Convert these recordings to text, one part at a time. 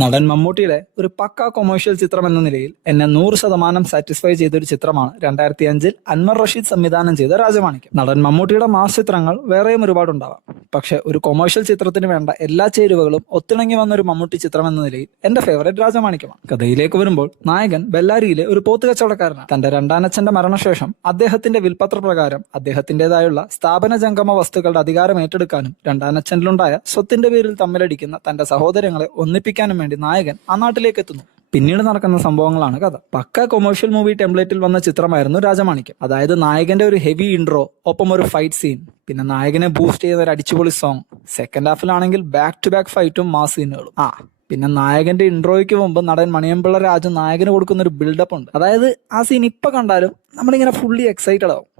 നടൻ മമ്മൂട്ടിയുടെ ഒരു പക്കാ കൊമേഴ്ഷ്യൽ ചിത്രം എന്ന നിലയിൽ എന്നെ 100% സാറ്റിസ്ഫൈ ചെയ്തൊരു ചിത്രമാണ് 2005 അൻവർ റഷീദ് സംവിധാനം ചെയ്ത രാജമാണിക്യം. നടൻ മമ്മൂട്ടിയുടെ മാസ് ചിത്രങ്ങൾ വേറെയും ഒരുപാടുണ്ടാവാം, പക്ഷെ ഒരു കൊമേഴ്ഷ്യൽ ചിത്രത്തിന് വേണ്ട എല്ലാ ചേരുവകളും ഒത്തിണങ്ങി വന്ന ഒരു മമ്മൂട്ടി ചിത്രം എന്ന നിലയിൽ എന്റെ ഫേവറേറ്റ് രാജമാണിക്യമാണ്. കഥയിലേക്ക് വരുമ്പോൾ നായകൻ ബെല്ലാരിയിലെ ഒരു പോത്ത് കച്ചവടക്കാരനാണ്. തന്റെ രണ്ടാനച്ഛന്റെ മരണശേഷം അദ്ദേഹത്തിന്റെ വിൽപത്ര പ്രകാരം അദ്ദേഹത്തിന്റേതായുള്ള സ്ഥാപന ജംഗമ വസ്തുക്കളുടെ അധികാരം ഏറ്റെടുക്കാനും രണ്ടാനച്ഛനിലുണ്ടായ സ്വത്തിന്റെ പേരിൽ തമ്മിലടിക്കുന്ന തന്റെ സഹോദരങ്ങളെ ഒന്നിപ്പിക്കാനും വേണ്ടി നായകൻ ആ നാട്ടിലേക്ക് എത്തുന്നു. പിന്നീട് നടക്കുന്ന സംഭവങ്ങളാണ് കഥ. പക്ക കൊമേഴ്ഷ്യൽ മൂവി ടെംപ്ലേറ്റിൽ വന്ന ചിത്രമായിരുന്നു രാജമാണിക്യം. അതായത് നായകന്റെ ഒരു ഹെവി ഇൻട്രോ, ഒപ്പം ഒരു ഫൈറ്റ് സീൻ, പിന്നെ നായകനെ ബൂസ്റ്റ് ചെയ്യുന്ന ഒരു അടിച്ചുപൊളി സോങ്, സെക്കൻഡ് ഹാഫിലാണെങ്കിൽ ബാക്ക് ടു ബാക്ക് ഫൈറ്റും മാസ് സീനുകളും. പിന്നെ നായകന്റെ ഇൻട്രോയ്ക്ക് മുമ്പ് നടൻ മണിയമ്പിള്ള രാജു നായകന് കൊടുക്കുന്ന ഒരു ബിൽഡപ്പ് ഉണ്ട്. അതായത് ആ സീൻ ഇപ്പൊ കണ്ടാലും നമ്മളിങ്ങനെ ഫുള്ളി എക്സൈറ്റഡ് ആവും.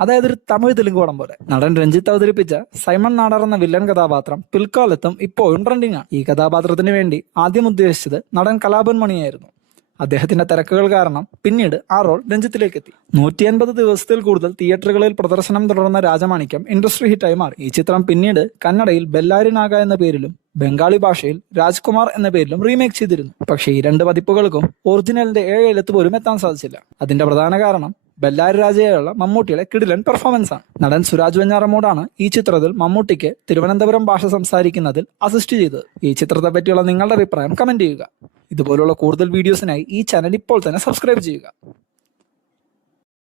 അതായത് ഒരു തമിഴ് തെലുങ്ക് പടം പോലെ. നടൻ രഞ്ജിത്ത് അവതരിപ്പിച്ച സൈമൺ നാടാർ എന്ന വില്ലൻ കഥാപാത്രം പിൽക്കാലത്തും ഇപ്പോഴും ട്രെൻഡിങ് ആണ്. ഈ കഥാപാത്രത്തിന് വേണ്ടി ആദ്യം ഉദ്ദേശിച്ചത് നടൻ കലാഭൻ മണിയായിരുന്നു. അദ്ദേഹത്തിന്റെ തിരക്കുകൾ കാരണം പിന്നീട് ആ റോൾ രഞ്ജിത്തിലേക്ക് എത്തി. 150 ദിവസത്തിൽ കൂടുതൽ തിയേറ്ററുകളിൽ പ്രദർശനം തുടർന്ന രാജമാണിക്യം ഇൻഡസ്ട്രി ഹിറ്റായി മാറി. ഈ ചിത്രം പിന്നീട് കന്നഡയിൽ ബെല്ലാരി നാഗ എന്ന പേരിലും ബംഗാളി ഭാഷയിൽ രാജ്കുമാർ എന്ന പേരിലും റീമേക്ക് ചെയ്തിരുന്നു. പക്ഷേ ഈ രണ്ട് പതിപ്പുകൾക്കും ഒറിജിനലിന്റെ 7 എഴുത്ത് പോലും എത്താൻ സാധിച്ചില്ല. അതിന്റെ പ്രധാന കാരണം ബെല്ലാരി രാജയായുള്ള മമ്മൂട്ടിയുടെ കിടിലൻ പെർഫോമൻസ് ആണ്. നടൻ സുരാജ് വെഞ്ഞാറമൂടാണ് ഈ ചിത്രത്തിൽ മമ്മൂട്ടിക്ക് തിരുവനന്തപുരം ഭാഷ സംസാരിക്കുന്നതിൽ അസിസ്റ്റ് ചെയ്തത്. ഈ ചിത്രത്തെ പറ്റിയുള്ള നിങ്ങളുടെ അഭിപ്രായം കമന്റ് ചെയ്യുക. ഇതുപോലുള്ള കൂടുതൽ വീഡിയോസിനായി ഈ ചാനൽ ഇപ്പോൾ തന്നെ സബ്സ്ക്രൈബ് ചെയ്യുക.